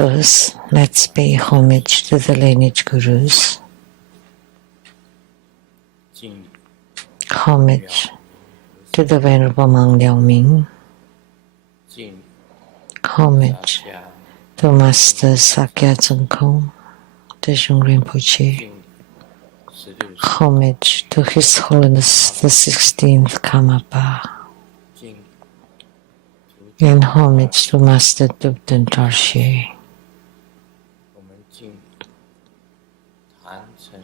First, let's pay homage to the lineage gurus. Homage to the Venerable Monk Liao Ming. Homage to Master Sakya Tsongkhong, the Jung Rinpoche. Homage to His Holiness the 16th Karmapa. And homage to Master Thubten Dorje.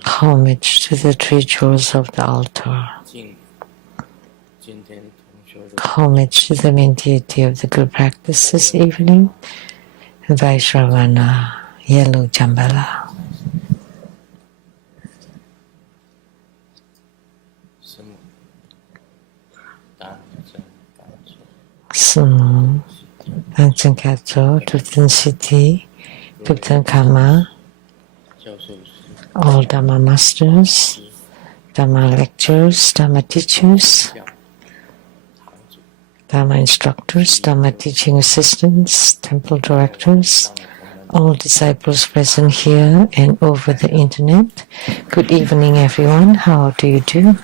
Homage to the three jewels of the altar. Homage to the main deity of the good practice this evening, Vaishravana, Yellow Jambala. Sumu, Tangchen Kato, Thubten Siddhi, Thubten Karma, all Dhamma masters, Dhamma lecturers, Dhamma teachers, Dhamma instructors, Dhamma teaching assistants, temple directors, all disciples present here and over the internet. Good evening, everyone. How do you do?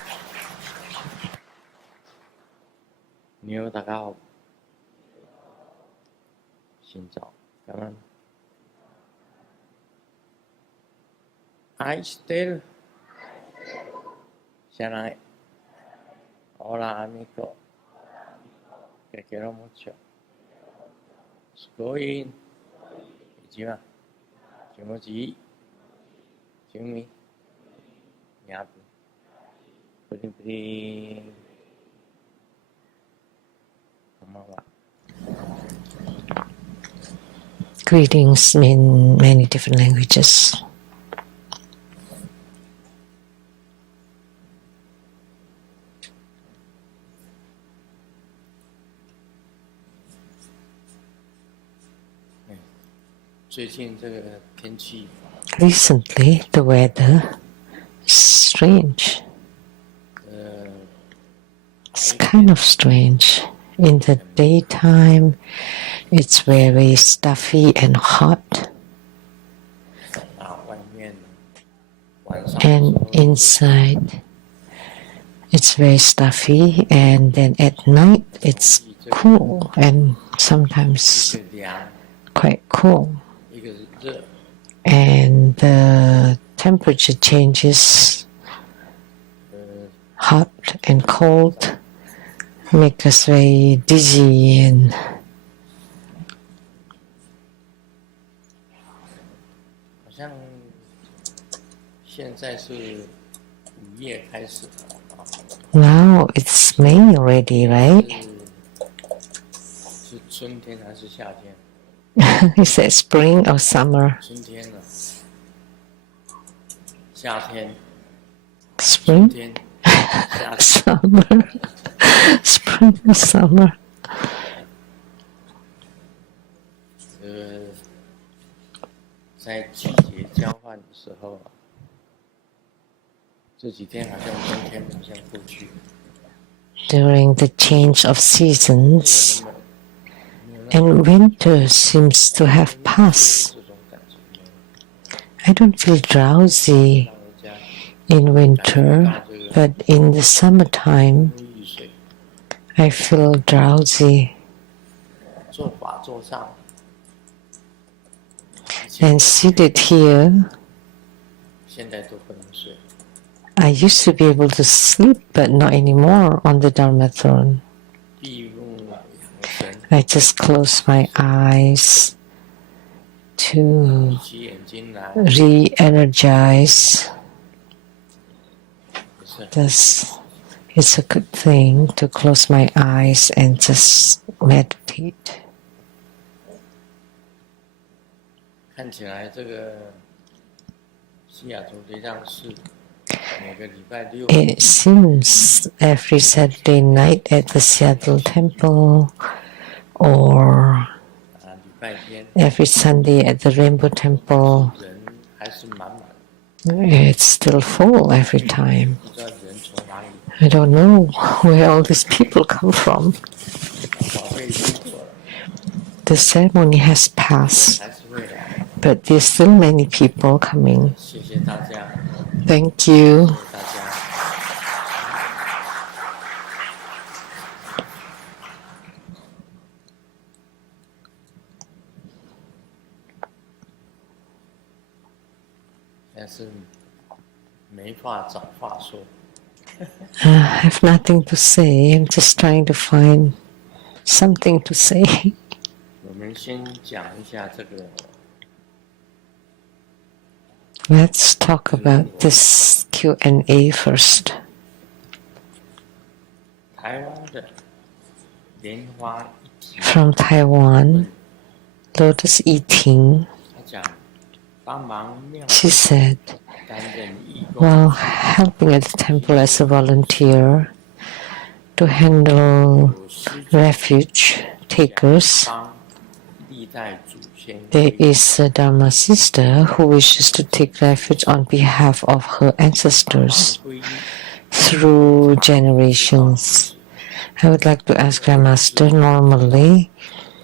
I still Shanai. Hola amigo. Te quiero mucho. Sugoi. Ichiwa. Kimochi. Jumi. Yabu. Puri. Konbanwa. Greetings in many different languages. Recently, the weather is strange. It's kind of strange. In the daytime, it's very stuffy and hot. And inside, it's very stuffy. And then at night, it's cool and sometimes quite cool. And the temperature changes, hot and cold, make us very dizzy and now it's May already, right? Is that spring or summer? Spring? Summer. Spring or summer? During the change of seasons, and winter seems to have passed. I don't feel drowsy in winter, but in the summertime, I feel drowsy. And seated here, I used to be able to sleep, but not anymore on the Dharma throne. I just close my eyes to re-energize. It's a good thing to close my eyes and just meditate. It seems every Saturday night at the Seattle Temple or every Sunday at the Rainbow Temple, it's still full every time. I don't know where all these people come from. The ceremony has passed, but there's still many people coming. 谢谢大家， Thank you. 谢谢大家。但是没话找话说。I have nothing to say. I'm just trying to find something to say. 我们先讲一下这个。 Let's talk about this Q&A first. 台湾的莲花一体 From Taiwan, Lotus Eating, 他讲帮忙庙 she said, 担任义工， while helping at the temple as a volunteer to handle 有施 refuge takers, 帮历代祖先 there is a Dharma sister who wishes to take refuge on behalf of her ancestors 皈依 through generations. I would like to ask Grandmaster, normally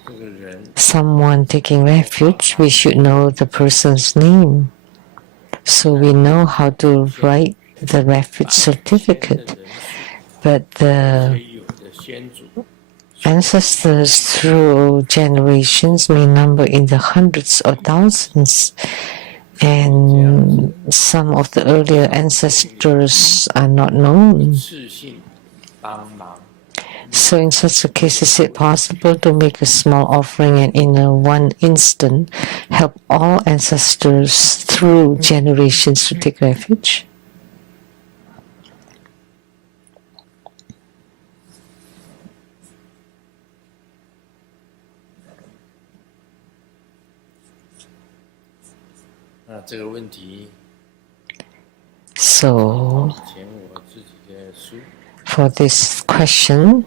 这个人 someone taking refuge, we should know the person's name so we know how to write the refuge 签的 certificate. 人数， But the 也有的先祖 ancestors through generations may number in the hundreds or thousands, and some of the earlier ancestors are not known. 次性帮忙， So in such a case, is it possible to make a small offering and in a one instant help all ancestors through generations to take refuge? 那这个问题， So 以前我自己的书 for this question,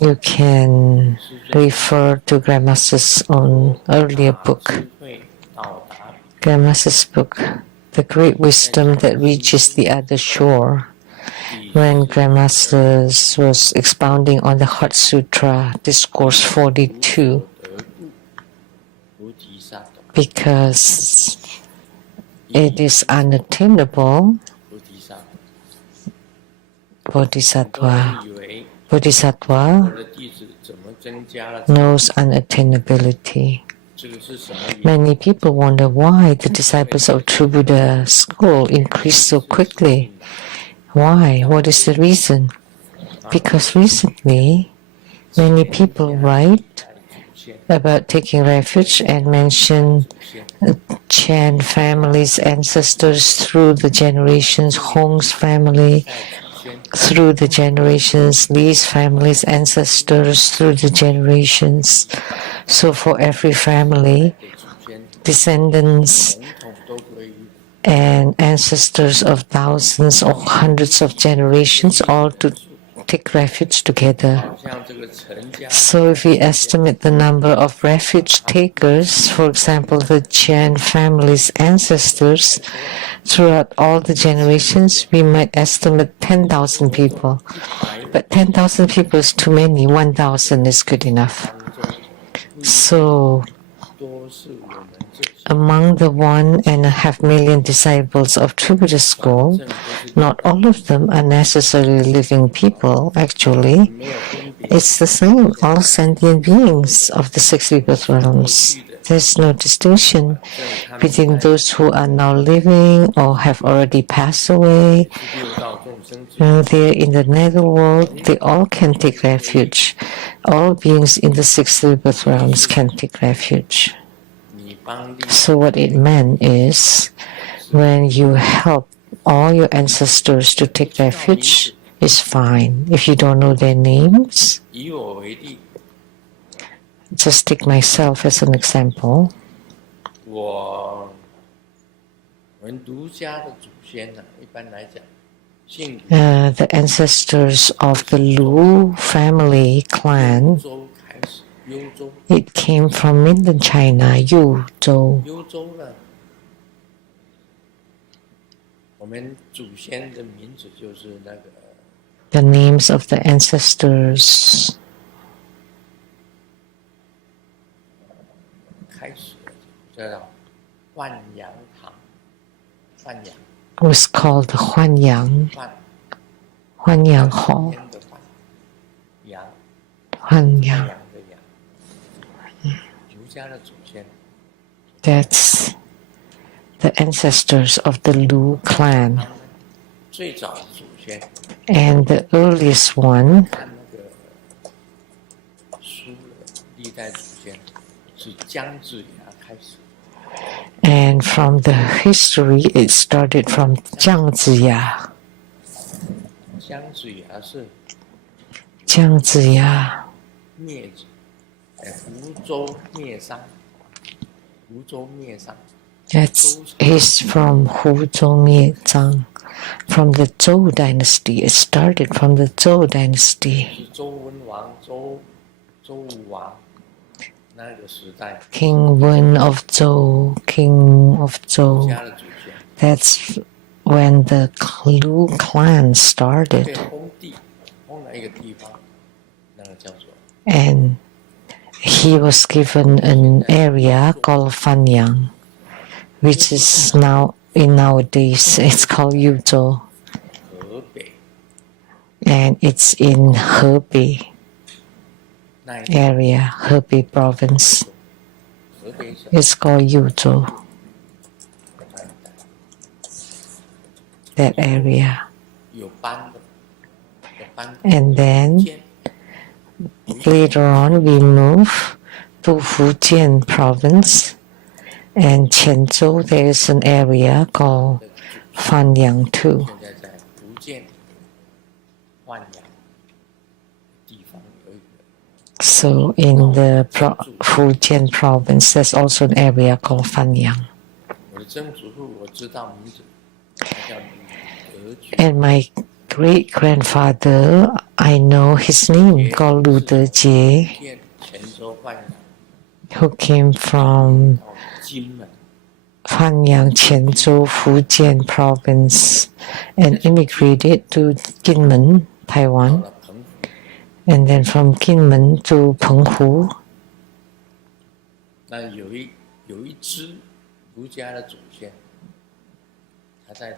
you can refer to Grandmaster's own earlier 把 book, 智慧到达 Grandmaster's book, The Great Wisdom That Reaches the Other Shore. When Grandmaster was expounding on the Heart Sutra, Discourse 42, 得故，菩提萨埵， because it is unattainable, 菩提萨埵。 Bodhisattva, 以为 Bodhisattva 我的弟子怎么增加了？ knows unattainability. 这个是什么原因？ Many people wonder why the disciples of True Buddha school increased so quickly. Why? What is the reason? Because recently, many people write about taking refuge and mention Chan families, ancestors through the generations, Hong's family through the generations, Lee's families, ancestors through the generations. So for every family, descendants and ancestors of thousands or hundreds of generations all to take refuge together. 像这个陈家 So if we estimate the number of refuge takers, for example, the Chan family's ancestors, throughout all the generations, we might estimate 10,000 people. But 10,000 people is too many, 1,000 is good enough. So 多是我们这些 among the 1.5 million disciples of True Buddha School, not all of them are necessarily living people, actually. 没有分别， It's the same, all sentient beings of the six rebirth realms. There's no distinction between those who are now living or have already passed away. 六道众生之 When they're in the netherworld, they all can take refuge. All beings in the six rebirth realms can take refuge. 你帮力 So what it meant is, when you help all your ancestors to take refuge, is fine. If you don't know their names, 以我为例， just take myself as an example. 我们儒家的祖先呢，一般来讲，姓儒， The ancestors of the Lu family clan, 州开始，幽州， it came from Mainland China, Yuzhou. 幽州呢，我们祖先的名字就是那个 The names of the ancestors 开始的，知道换阳堂，换阳 was called Huanyang 换 Hall. 天的换阳，太 Huanyang. 阳的阳，儒家的祖先。 That's the ancestors of the Lu clan. 他们最早的祖先 And the earliest one, 看那个书的历代祖先是姜子牙开始， and from the history, it started from Jiang Ziya. 姜子牙是 Jiang Ziya, 灭湖州灭商，湖州灭商 he's from Huzhou Miezhang, from the Zhou dynasty. It started from the Zhou dynasty. 是周文王、周武王那个时代 King Wen of Zhou, King of 儒 Zhou. 家的祖先， That's when the Lu clan 被 started. 封了一个地方，那个叫做 And he was given an area called Fanyang, which is now in nowadays it's called Yuzhou, 河北 and it's in Hebei 那一 area, Hebei province. 河北省 It's called Yuzhou, 那一带 that area. 有班的，有班 And then 建 later on we move to Fujian province, and Qianzhou there is an area called Fanyang too. 现在在福建万阳地方有一个 So in the Fujian province, there's also an area called Fanyang. 我的曾祖父我知道名字，他叫吕德觉， And my great-grandfather, I know his name, called Lu Dejie, 建泉州万阳 who came from 到金门， Fanyang, Qianzhou, Fujian province, and immigrated to Kinmen, 到 Taiwan, 了澎湖， and then from Kinmen to Penghu. 那有一支儒家的祖先，他在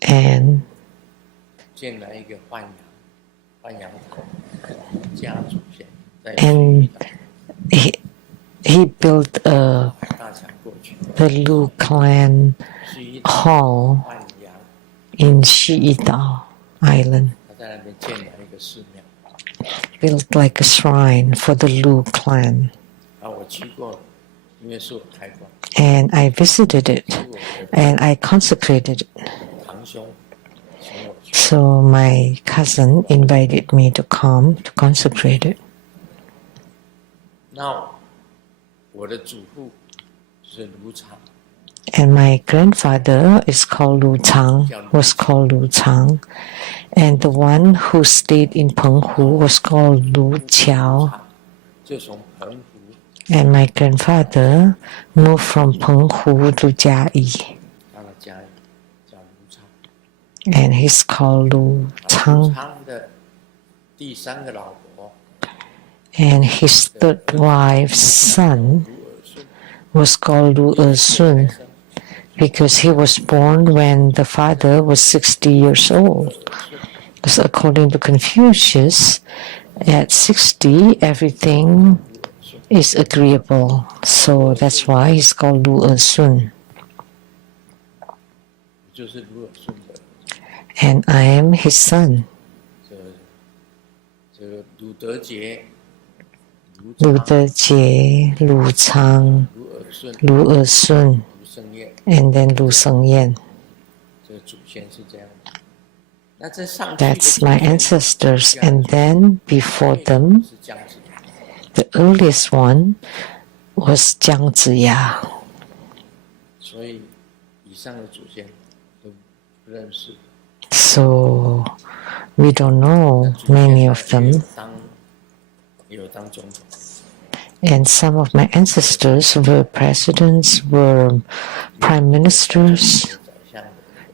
And 建了一个万阳堂家祖先，在 And 西岛 he built大强过去， the Lu clan 西 hall 万阳， in Xiidao Island, 他在那边建了一个寺庙。 built like a shrine for the Lu clan. 我去过了，因为是我开光， And I visited it 是我的 and I consecrated it. 堂兄请我去。 So my cousin invited me to come to consecrate it. 那我的祖父是卢常， And my grandfather is called Lu Chang, was called Lu Chang. And the one who stayed in Penghu was called Lu Qiao. 就从澎湖 And my grandfather moved from Penghu to Jiayi. 到了嘉义，叫卢常。 And he's called Lu 卢 Chang. 常的第三个老婆 And his third wife's son 卢尔顺， was called Lu Ersun because he was born when the father was 60 years old. Because according to Confucius, at 60, everything is agreeable. So that's why he's called Lu Ersun. 就是卢尔顺的 And I am his son. 这个鲁德杰、Lu Dejie, Lu Chang, 卢尔顺、 Lu Ersun, 卢胜彦， and then Lu Shengyan. 这个祖先是这样的。那这上去的 That's my ancestors. And then before them, 是姜子牙， the earliest one was Jiang Ziya. 所以以上的祖先都不认识。 So we don't know many of them. 也有当总统， And some of my ancestors were presidents, were prime ministers 有宰相的，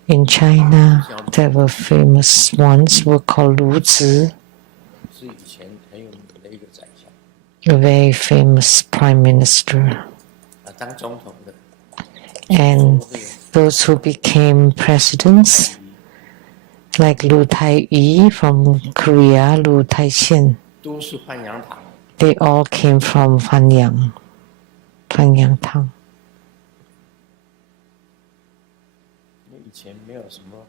in China. There were famous ones were called Lu Zi, 是以前很有名的一个宰相。 a very famous prime minister. 当总统的 And those who became presidents, like Lu Tai-yi from Korea, Lu Tai-sien, 都是范阳堂。 they all came from Fanyang Tang. 以前没有什么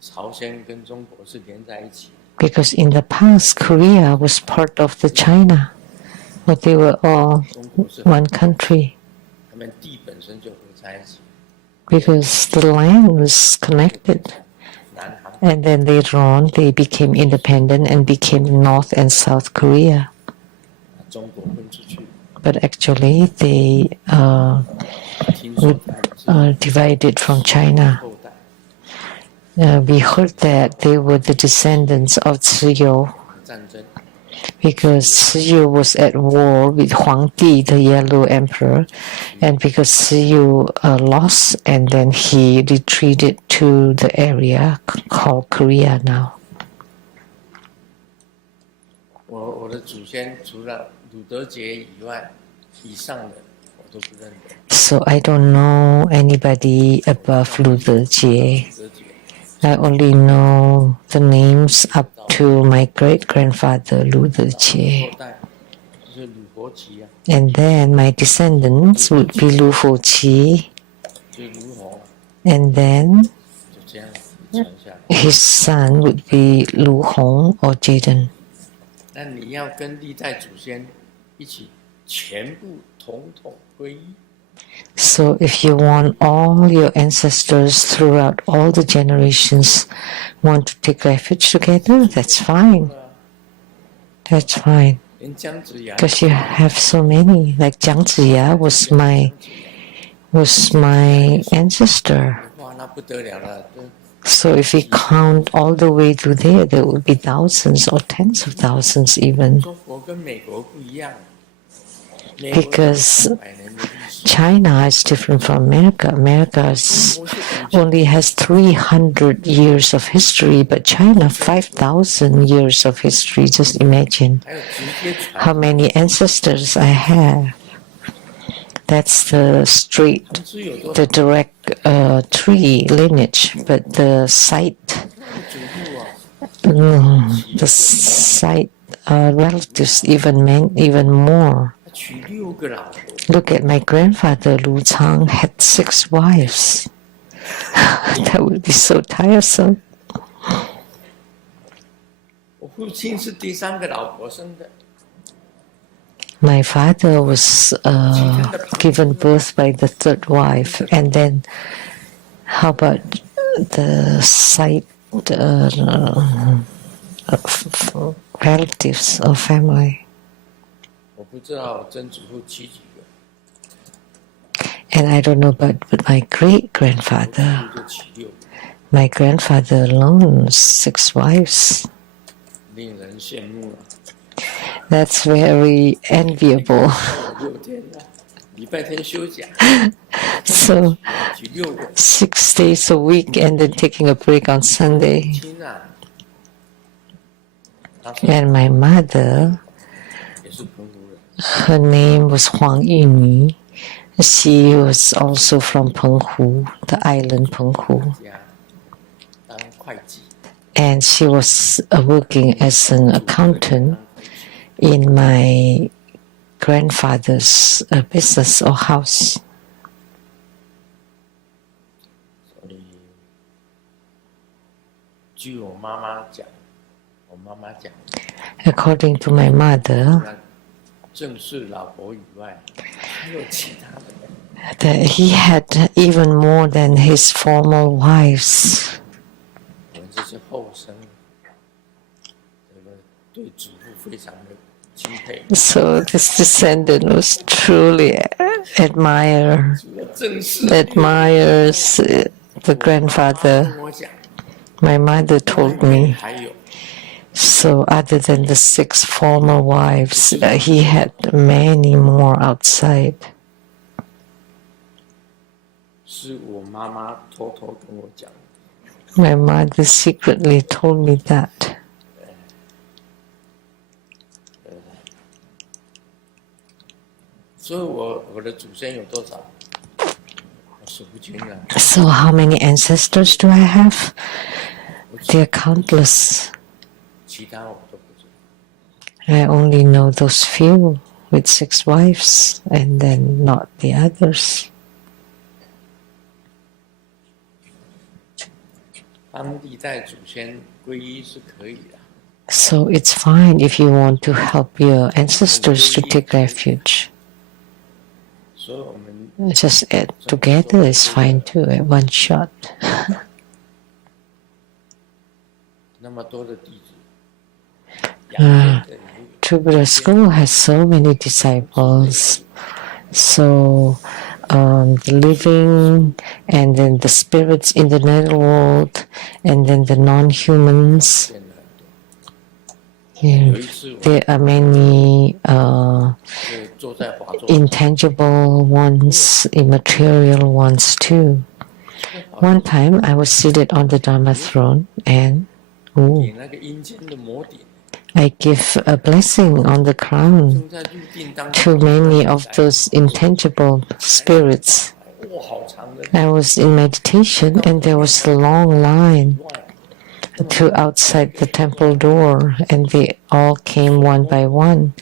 朝鲜跟中国是连在一起。 Because in the past, Korea was part of the China, but they were all one country. 他们地本身就合在一起。 Because the land was connected. 南韩 And then later on, they became independent and became North and South Korea. 中国分出去。 But actually, they 听说他们是 divided from China. 后代。 We heard that they were the descendants of Ciyu 战争。 because Ciyu was at war with Huangdi, the Yellow Emperor, and because Ciyu lost, and then he retreated to the area called Korea now. 我的祖先除了鲁德杰以外，以上的我都不认得。 So I don't know anybody above Lu Dejie. 鲁德杰 I only know the names up to my great-grandfather Lu Dejie. 后代就是鲁伯奇啊， And then my descendants would be Lu Fuqi, 就是卢洪， and then 就这样传下来。 his son would be Lu Hong or Jaden. 那你要跟历代祖先一起全部统统归一， So if you want all your ancestors throughout all the generations want to take refuge together, that's fine. That's fine. 连姜子牙 Because you have so many. Like Jiang Ziya was my ancestor. 哇，那不得了了。 So if we count all the way to there would be thousands or tens of thousands even. 中国跟美国不一样， Because 100年的历史， China is different from America. America only has 300 years of history, but China 5,000 years of history. Just imagine 还有直接传 how many ancestors I have. That's the straight, 是有多 the direct tree lineage, but the site, 祖父啊， the site relatives even more. 他娶6个老婆， Look at my grandfather Lu Chang had 6 wives. That would be so tiresome. 我父亲是第3个老婆生的， My father was given birth by the 3rd wife, and then how about the side relatives or family? 我不知道我曾祖父娶几个， And I don't know about my great-grandfather. 就娶6个， My grandfather alone was 6 wives. 令人羡慕啊。 That's very enviable. 6天啊，礼拜天休假， So 娶6个， 6 days a week and then taking a break on Sunday. 亲啊，他是 And my mother, 也是澎湖人， her name was Huang Yini. She was also from Penghu, the island Penghu. 家当会计， And she was working as an accountant in my grandfather's business or house. 所以据我妈妈讲， According to my mother, 正式老婆以外，还有其他的。 that he had even more than his former wives. 我们这些后生，这个对祖父非常的钦佩。 So this descendant was truly admires the grandfather. 跟我讲， My mother told me. 还有 So other than the 6 former wives, he had many more outside. 是我妈妈偷偷跟我讲， My mother secretly told me that. 所以我的祖先有多少？数不清了。 So how many ancestors do I have? They're countless. 其他我都不知道。 I only know those few with 6 wives and then not the others. 帮历代祖先皈依是可以的。 So it's fine if you want to help your ancestors to take refuge. 所以我们 Just add together is fine too at one shot. 那么多的弟子， Tribhuvan school has so many disciples. So the living and then the spirits in the netherworld and then the non-humans. Yeah, there are many intangible ones, immaterial ones too. One time I was seated on the Dharma throne and I give a blessing on the crown to many of those intangible spirits. I was in meditation and there was a long line to outside the temple door and they all came one by one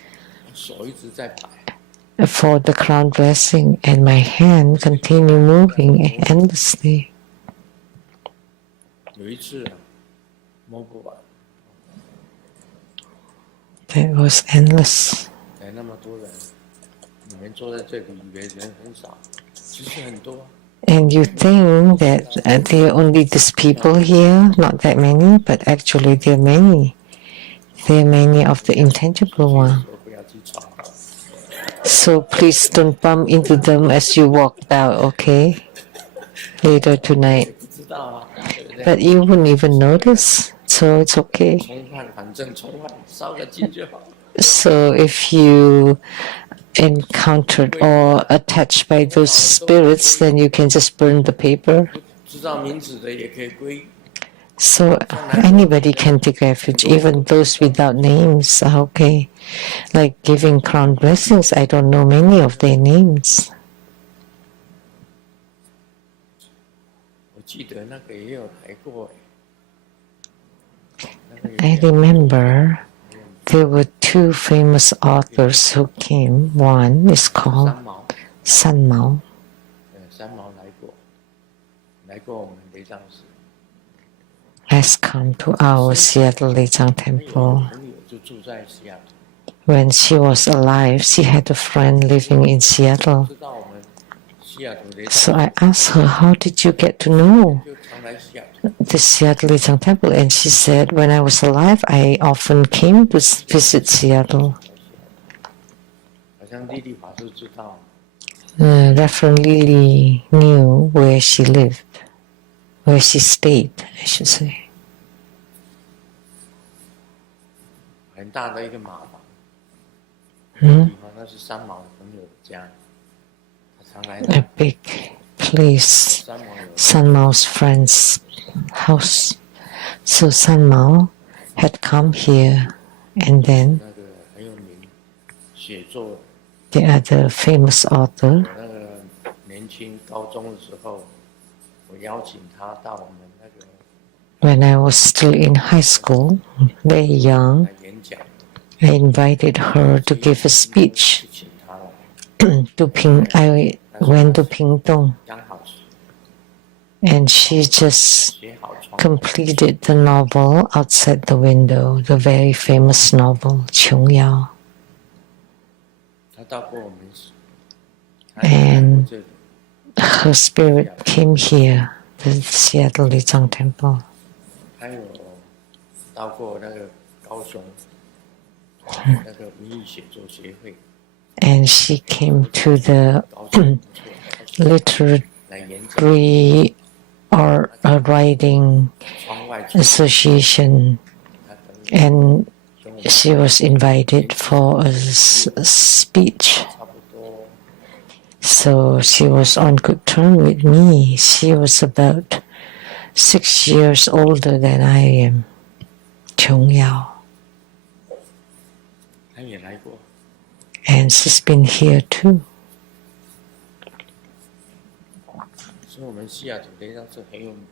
for the crown blessing and my hand continued moving endlessly. It was endless. And you think that there are only these people here, not that many, but actually there are many. There are many of the intangible one. So please don't bump into them as you walk out, okay? Later tonight. But you wouldn't even notice, so it's okay. So if you encountered or attached by those spirits, then you can just burn the paper. So anybody can take refuge, even those without names are okay. Like giving crown blessings, I don't know many of their names. I remember there were 2 famous authors who came. One is called San Mao. Has come to our Seattle Lechang temple. When she was alive, she had a friend living in Seattle. So I asked her, how did you get to know the Seattle Lechang temple? And she said, when I was alive, I often came to visit Seattle. Reverend Lily knew where she lived, where she stayed, I should say. A big place, San Mao's friend's house. So San Mao had come here, and then the other famous author, when I was still in high school, very young, I invited her to give a speech. I went to Pingtung, and she just completed the novel outside the window, the very famous novel, Qiong Yao. And her spirit came here, the Seattle Lechang temple. And she came to the literary or writing association, and she was invited for a speech. So she was on good terms with me. She was about 6 years older than I am. Qiong Yao. And she's been here too. 所以我们西雅图雷藏是很有名。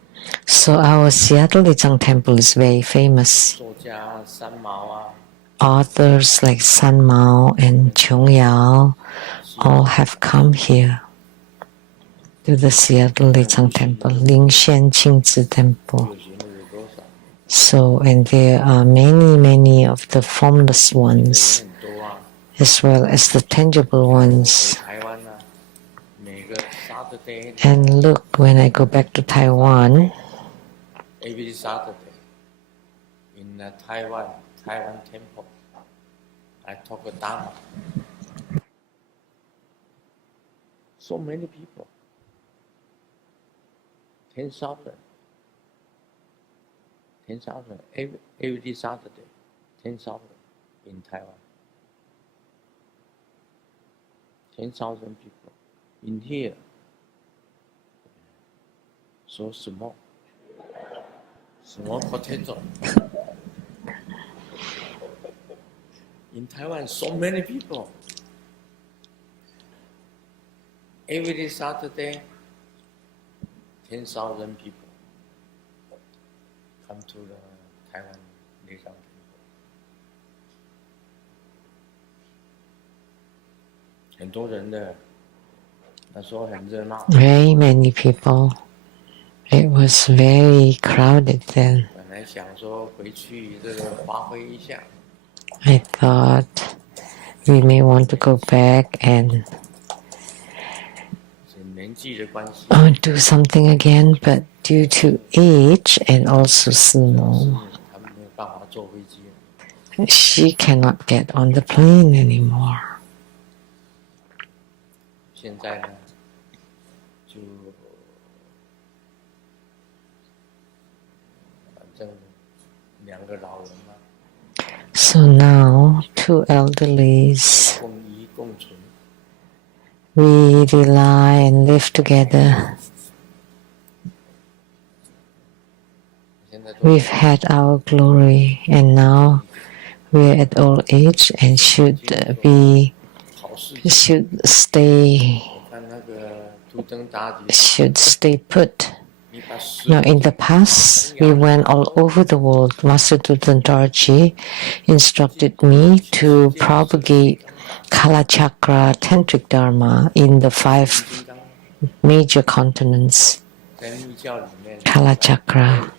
So our Seattle Lechang Temple is very famous. 作家三毛啊， Authors like San Mao and Chong Yao all have come here to the Seattle Lechang Temple, Lingxian Qingzi Temple. 有学的有多少？ So, and there are many of the formless 人 ones 很多啊。 as well as the tangible 我 ones. 回台湾啊，每个 Saturday And look, when I go back to Taiwan, every Saturday in Taiwan temple, I talk a Dharma. So many people, 10,000 every Saturday, 10,000 in Taiwan. 10,000 people in here. So small potato. In Taiwan, so many people. Every Saturday, 10,000 people come to the Taiwan Lechang Temple. 很多人的，那时候很热闹。 very many people. It was very crowded then. 本来想说回去这个发挥一下， I thought we may want to go back and 是年纪的关系， do something again, but due to age and also Sumo, 他们没有办法坐飞机了。 she cannot get on the plane anymore. 现在呢，就反正两个老人嘛， So now, two elderlies, 共依共存。 we rely and live together. 现在都 We've had our glory, and now we're at old age and should 好事情。 should stay 我看那个图腾大吉， should stay put. 你把十 Now, in the past, we went all over the world. Master Tutantarji instructed me to propagate Kalachakra Tantric Dharma in the 5金刚 major continents. 在密教里面， Kalachakra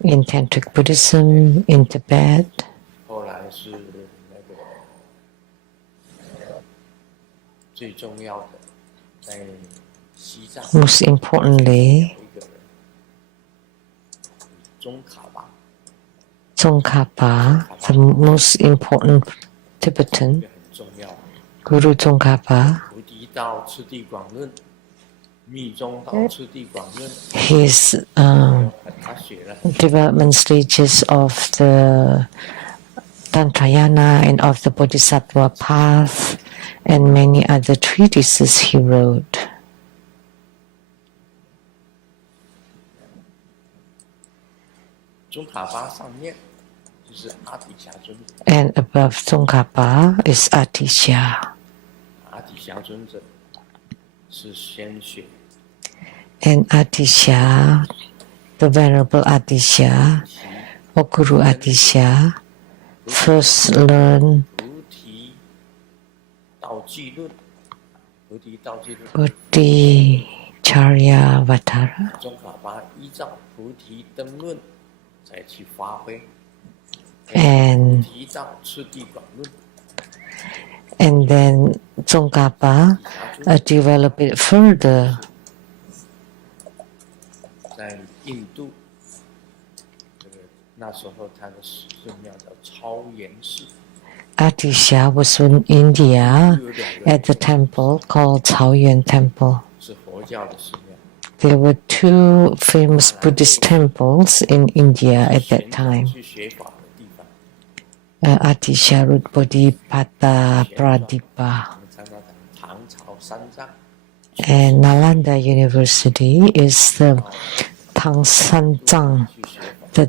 in Tantric Buddhism, in Tibet, 后来是那个最重要的，在西藏 most importantly, 有一个人，宗喀巴， Tsongkhapa, the most important Tibetan, 这个很重要。 Guru Tsongkhapa. 菩提道次第广论，密宗道次第广论， His 他写了 development stages of the Tantrayana and of the Bodhisattva path and many other treatises he wrote. 宗喀巴上面就是阿底峡尊者， And above Tsongkhapa is Atisha. 阿底峡尊者是先学 And Atisha, the Venerable Atisha, or Guru Atisha, first learned 菩提道记论，菩提道记论， Buddhi Charya Vatara. 宗喀巴依照菩提灯论再去发挥， And 菩提道次第广论， And then Tsongkhapa developed it further. 在印度，这个那时候他的寺庙叫超岩寺， Atisha was in India at the temple called Chaoyuan Temple. 是佛教的寺庙。 There were two famous Buddhist temples in India at that time. 去学法的地方， Atisha Bodhipata Pradipa. 我们常常讲唐朝三藏， And Nalanda University is the Tang San Zhang. 去学法， The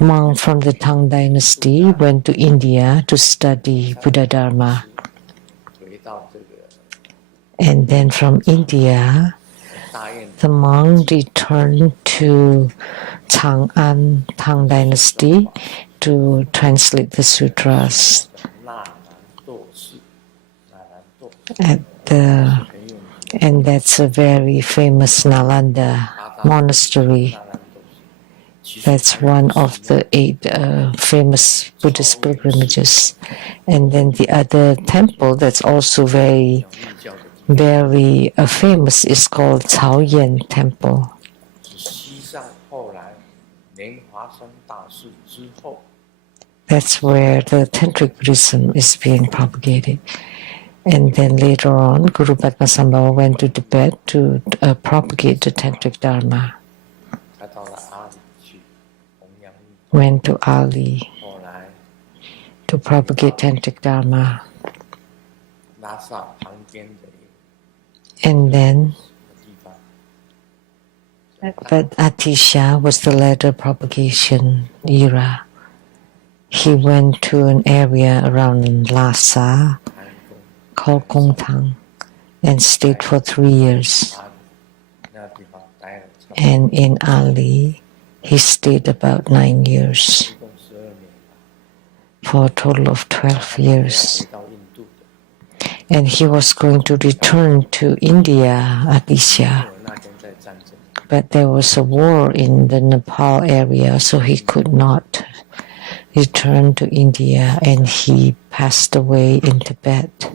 monk from the Tang dynasty went to India to study Buddha Dharma. 回到这个 And then from India, the monk returned to Chang'an Tang Dynasty to translate the sutras and that's a very famous Nalanda monastery. That's one of the 8 famous Buddhist pilgrimages. And then the other temple that's also very famous is called Caoyan Temple. That's where the Tantric Buddhism is being propagated. And then later on, Guru Padmasambhava went to Tibet to propagate the Tantric Dharma. Went to Ali to propagate Tantric Dharma. And then, but Atisha was the later propagation era. He went to an area around Lhasa called Gongtang and stayed for 3 years. And in Ali, he stayed about 9 years, for a total of 12 years. And he was going to return to India, Atisha, but there was a war in the Nepal area, so he could not return to India, and he passed away in Tibet.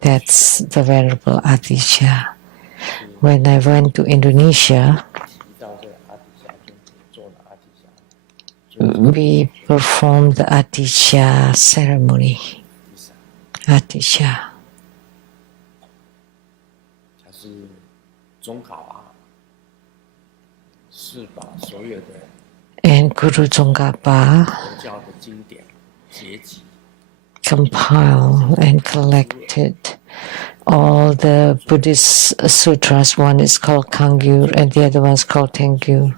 That's the Venerable Atisha. When I went to Indonesia, we performed the Atisha ceremony. Atisha. And Guru Tsongkhapa compiled and collected all the Buddhist sutras. One is called Kangyur and the other one is called Tengyur.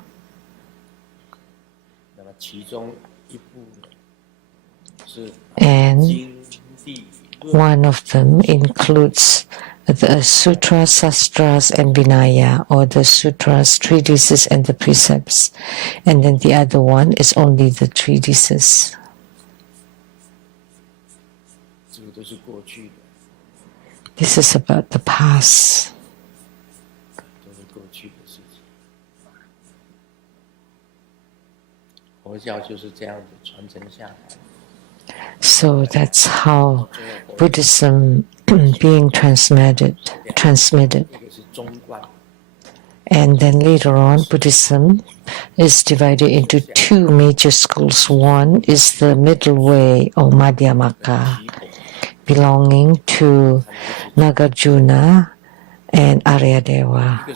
And one of them includes the Sutras, Sastras, and Vinaya, or the Sutras, treatises, and the precepts. And then the other one is only the treatises. This is about the past. So that's how Buddhism being transmitted. And then later on, Buddhism is divided into 2 major schools. One is the middle way, or Madhyamaka, belonging to Nagarjuna and Aryadeva.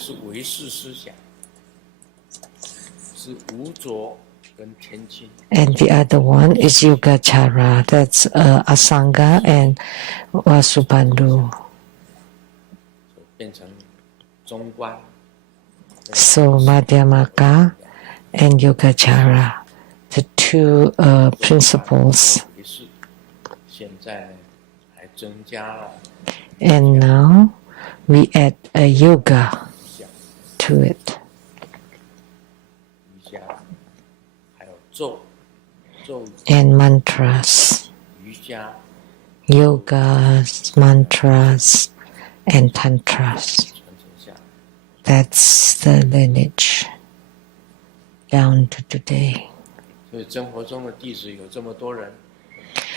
And the other one is Yogacara, that's Asanga and Vasubandhu. So Madhyamaka and Yogacara, the 2 principles. And now we add a yoga to it. And mantras, yogas, mantras, and tantras. That's the lineage down to today.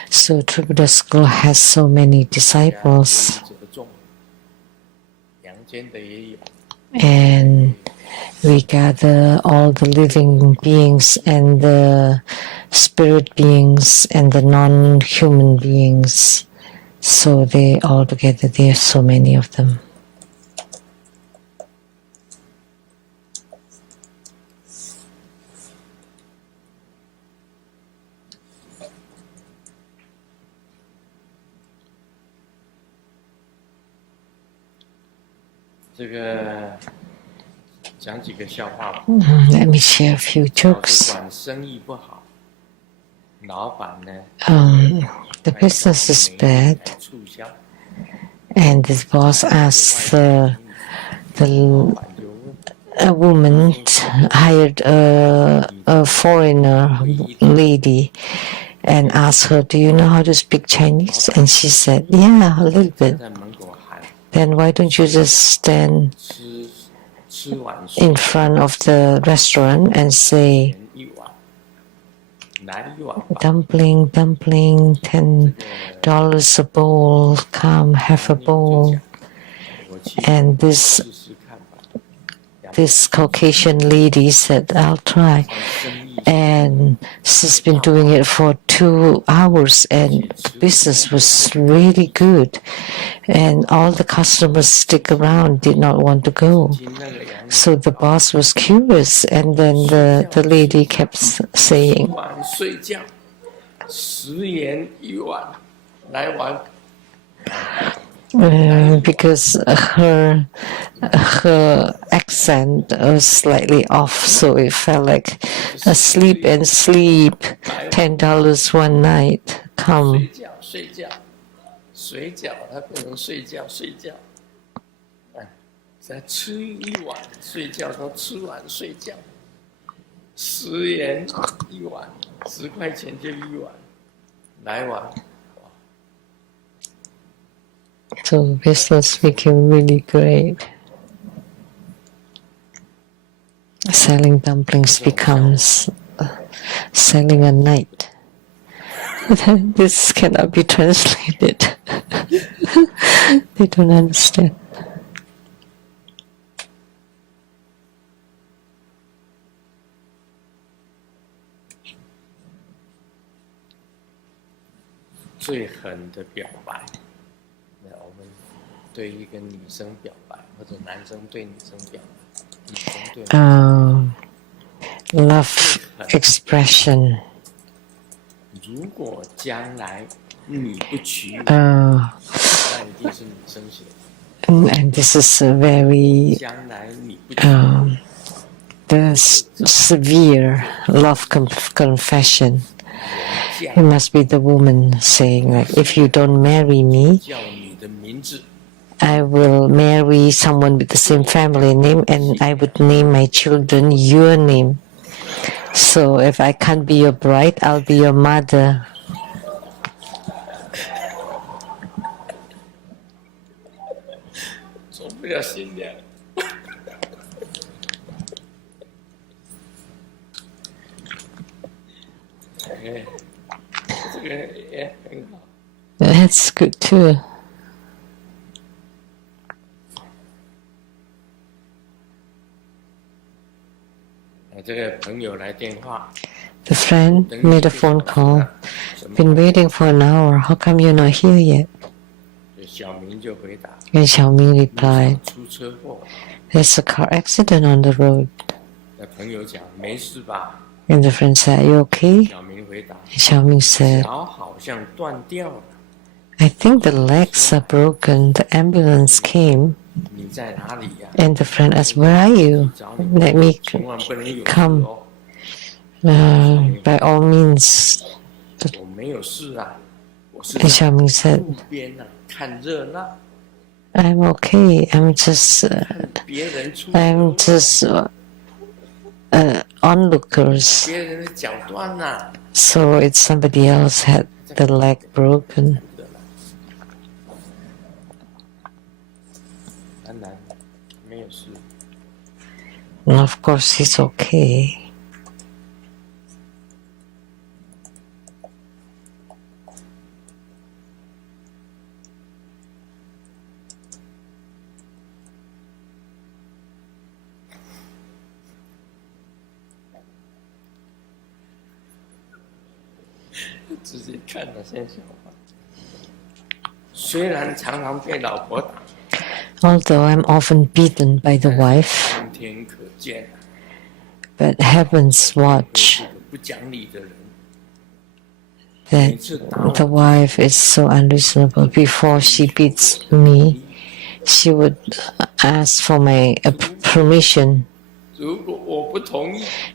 So True Buddha School has so many disciples, and we gather all the living beings and the spirit beings and the non-human beings. So they all together, there are so many of them. Let me share a few jokes. The business is bad, And this boss asked a woman hired a foreigner lady and asked her, "Do you know how to speak Chinese?" And she said, "Yeah, a little bit." Then why don't you just stand in front of the restaurant and say, "Dumpling, dumpling, $10 a bowl, come have a bowl." And this Caucasian lady said, "I'll try." And she's been doing it for 2 hours, and the business was really good. And all the customers stick around, did not want to go. So the boss was curious, and then the lady kept saying, because her accent was slightly off, so it felt like asleep and sleep, $10 one night, come. 水饺，它变成睡觉，睡觉，再吃一碗睡觉，说吃完睡觉，10元一碗，10块钱就一碗，来碗。So business became really great. Selling dumplings becomes selling a night. This cannot be translated. They don't understand. Love expression. And this is a very the severe love confession. It must be the woman saying, like, if you don't marry me, I will marry someone with the same family name, and I would name my children your name. So if I can't be your bride, I'll be your mother. That's good too. The friend made a phone call. Been waiting for an hour. How come you're not here yet? And Xiaoming replied, "There's a car accident on the road." And the friend said, "Are you okay?" And Xiaoming said, "I think the legs are broken. The ambulance came." And the friend asked, "Where are you? Let me come. By all means." And Xiaoming said, "I'm okay. I'm just onlookers." So it's somebody else had the leg broken. And of course he's okay. Although I'm often beaten by the wife, but heavens watch that the wife is so unreasonable. Before she beats me, she would ask for my permission.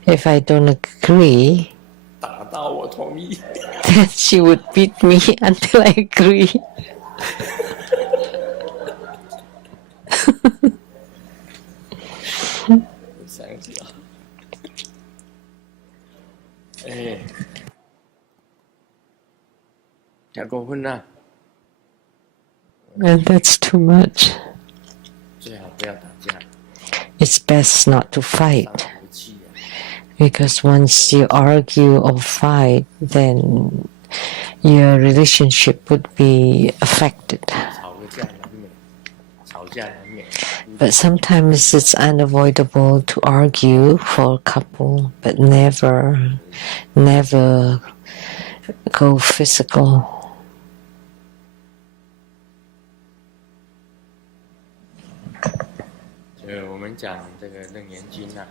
If I don't agree, then she would beat me until I agree. 过分了。 And that's too much. 最好不要打架， It's best not to 伤 fight. 和气啊。 Because once you argue or fight, then your relationship would be affected. 吵个架难免，吵架难免。 But sometimes it's unavoidable to argue for a couple, but never go physical. 我们讲这个《楞严经》啊。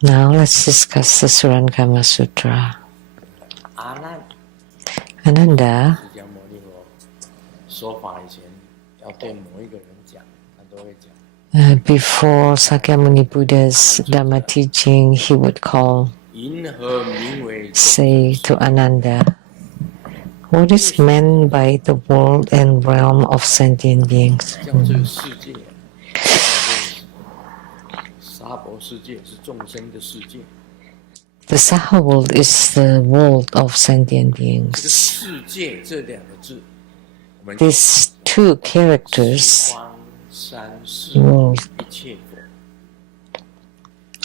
Now let's discuss the Surangama Sutra. 阿难， Ananda, 释迦牟尼佛说法以前，要对某一个人讲，他都会讲。 before Sakyamuni Buddha's Dhamma teaching, he would 银河名为 say to Ananda, what is meant by the world and realm of sentient beings? 叫这个世界，娑婆世界是众生的世界。 The Saha world is the world of sentient 这个 beings. 世界这两个字，我们 These two characters, 方三世 world, 一切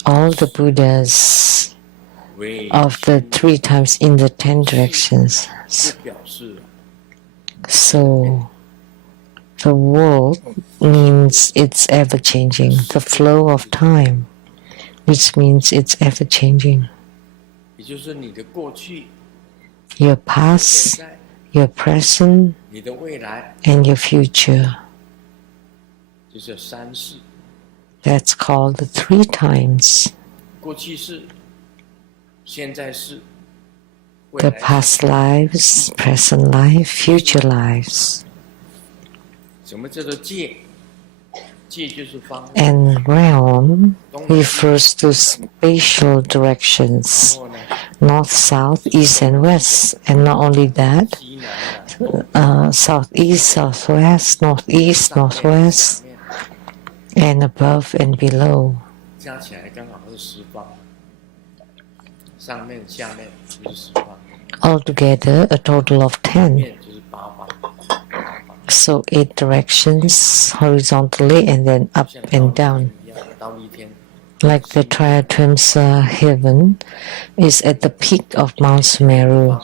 佛， all the Buddhas 为 of the 3 times in the 10 directions. 就表示 So the world means it's ever changing, the flow of time, which means it's ever changing. 也就是你的过去、 Your 现 past, 在、 your present, 你的未来， and your future. 就是三世。 That's called the 3 times. 过去式、现在式、未 The 来式。 past lives, present life, future lives. 什么叫做界？界就是方位。 And realm 东南西 refers to spatial directions, 然后呢， north, south, east, and west. And not only that, 西南啊， southeast, southwest, northeast, 上面 northwest, 下面 and above and below. 加起来刚好是十方。上面、下面就是十方， Altogether, a total of 10. 面就是八方。 So 8 directions horizontally and then up 像 and down. 一样，倒立天 Like the Triatremsa heaven is at the peak of Mount Sumeru.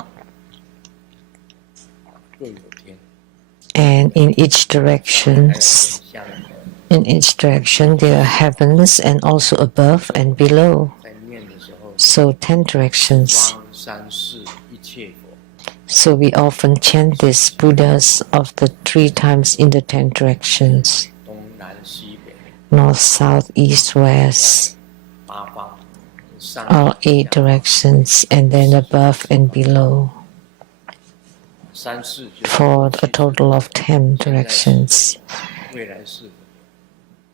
各有天， And in each 还有 direction, 天下面。 in each direction there are heavens and also above and below. 在念的时候， So 10 directions. 方三世一切佛， So we often chant this Buddhas of the 3 times in the 10 directions. 东南西北 North, south, east, west. 八方，上 All 8 directions and then above and below. 三世就是 For a total of 10 directions. 未来世。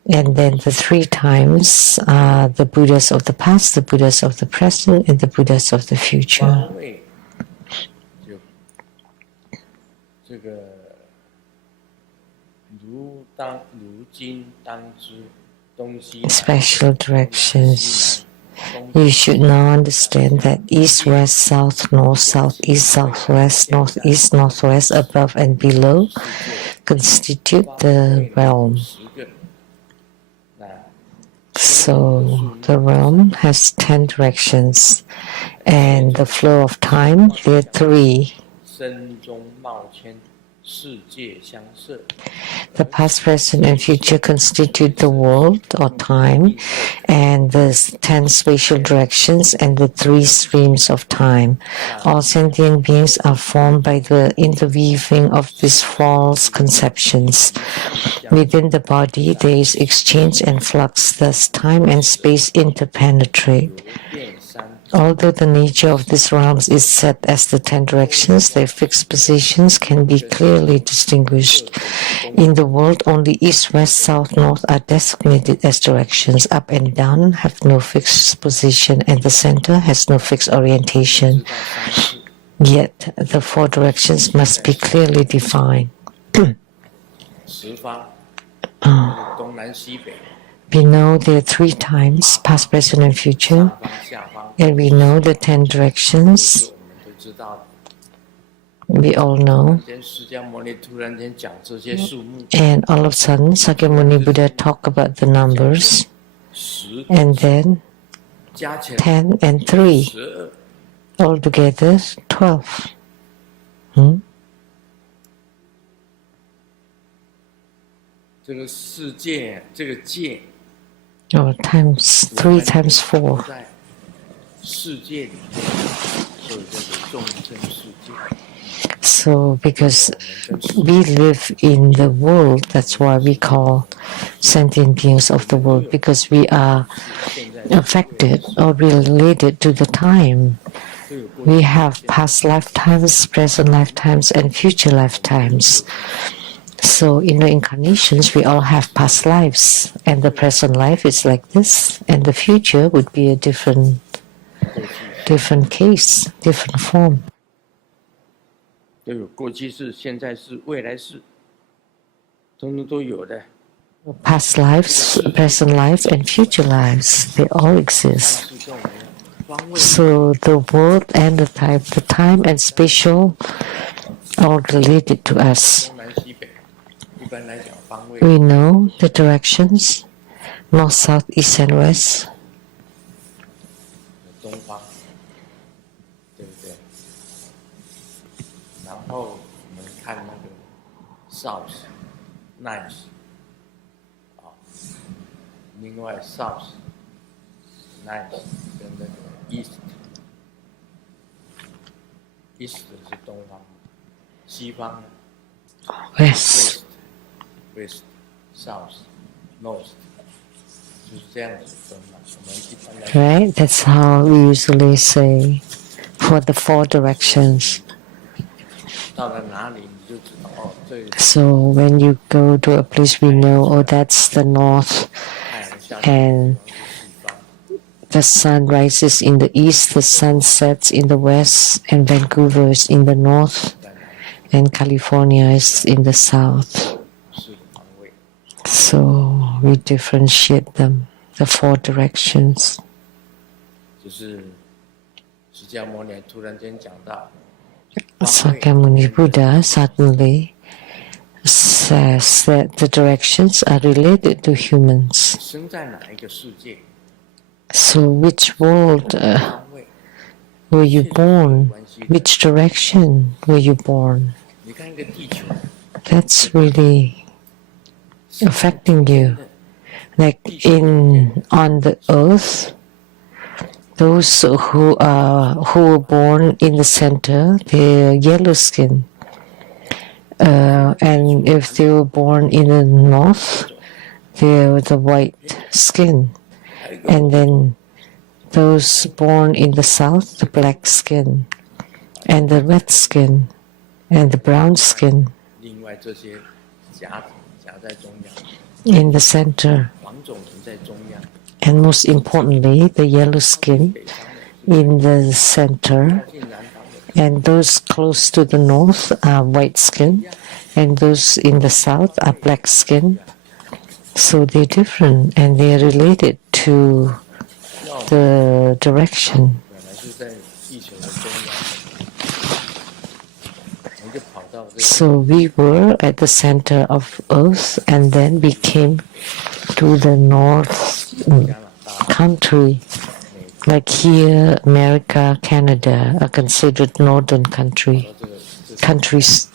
And then the 3 times are the Buddhas of the past, the Buddhas of the present, and the Buddhas of the future. 方位就这个如今当知东西南 Special directions. 东 You should now understand that east, west, south, north, southeast, southwest, northeast, northwest, above and below constitute the realm. 10个。那 So the realm has 10 directions, and the flow of time, there are 3. 身中冒迁，世界相摄。 The past, present, and future constitute the world or time, and the 10 spatial directions and the 3 streams of time. All sentient beings are formed by the interweaving of these false conceptions. Within the body, there is exchange and flux, thus time and space interpenetrate. 变三 Although the nature of these realms is set as the 10 directions, their fixed positions can be clearly distinguished. In the world, only east, west, south, north are designated as directions. Up and down have no fixed position, and the center has no fixed orientation. 知道三世 Yet, the 4 directions must be clearly defined. 十方，东南西北， We know there are 3 times, past, present, and future, 上方下方， and we know the 10 directions. 是我们都知道的。we all 突 know. 然间，释迦牟尼突然间讲这些数目， And all of a sudden, Sakyamuni Buddha talk about the numbers, 10 and then 加起来 10 and 3, 12， altogether 12. Hmm? 这个世界，这个界， Or times 3 times 4. 在世界里面，所以叫做众生世界。 So because we live in the world, that's why we call sentient beings of the world, because we are affected or related to the time. We have past lifetimes, present lifetimes, and future lifetimes. So in the incarnations, we all have past lives, and the present life is like this, and the future would be a different case, different form. 都有过去式、现在式、未来式，通通都有的。 Past lives, present life, and future lives, they all exist. 是跟我们方位 So the world and the time and spatial are related to us. 东南西北，一般来讲方位 We know the directions, north, south, east, and west. 东方，对不对？然后我们看那个 south、north， 啊，另外 south、north 跟那个 east，east 是东方，西方呢 West. west、south、north， 就是这样子分嘛。我们一般来讲 Right? That's how we usually say for the 4 directions. 到了哪里你就知道哦，这个 So when you go to a place, we know, oh, that's the north, 太阳下 and 去是西方。 the sun rises in the east, the sun sets in the west, and Vancouver is in the north, and California is in the south. 是方位， So we differentiate them, the 4 directions. 就是释迦牟尼突然间讲到， Sakyamuni Buddha suddenly says that the directions are related to humans. 生在哪一个世界， So which world 方位， were you born? Which direction were you born? 你看一个地球， That's really affecting you. Like on the earth, those who were born in the center, they're yellow skin. And if they were born in the north, they're the white skin. And then those born in the south, the black skin, and the red skin, and the brown skin. 另外这些夹在中央， In the center, 黄种人在中央， and most importantly, the yellow skin 北方的 in the center, 靠近南方的， and those close to the north are white skin, and those in the south are black skin. So they're different, and they're related to 要 the direction. 本来是在地球的中央，我们就跑到这个 So we were at the center of Earth, and then we came to the north 加拿大、 country. Like here, America, Canada are considered northern 到 country 这个 countries.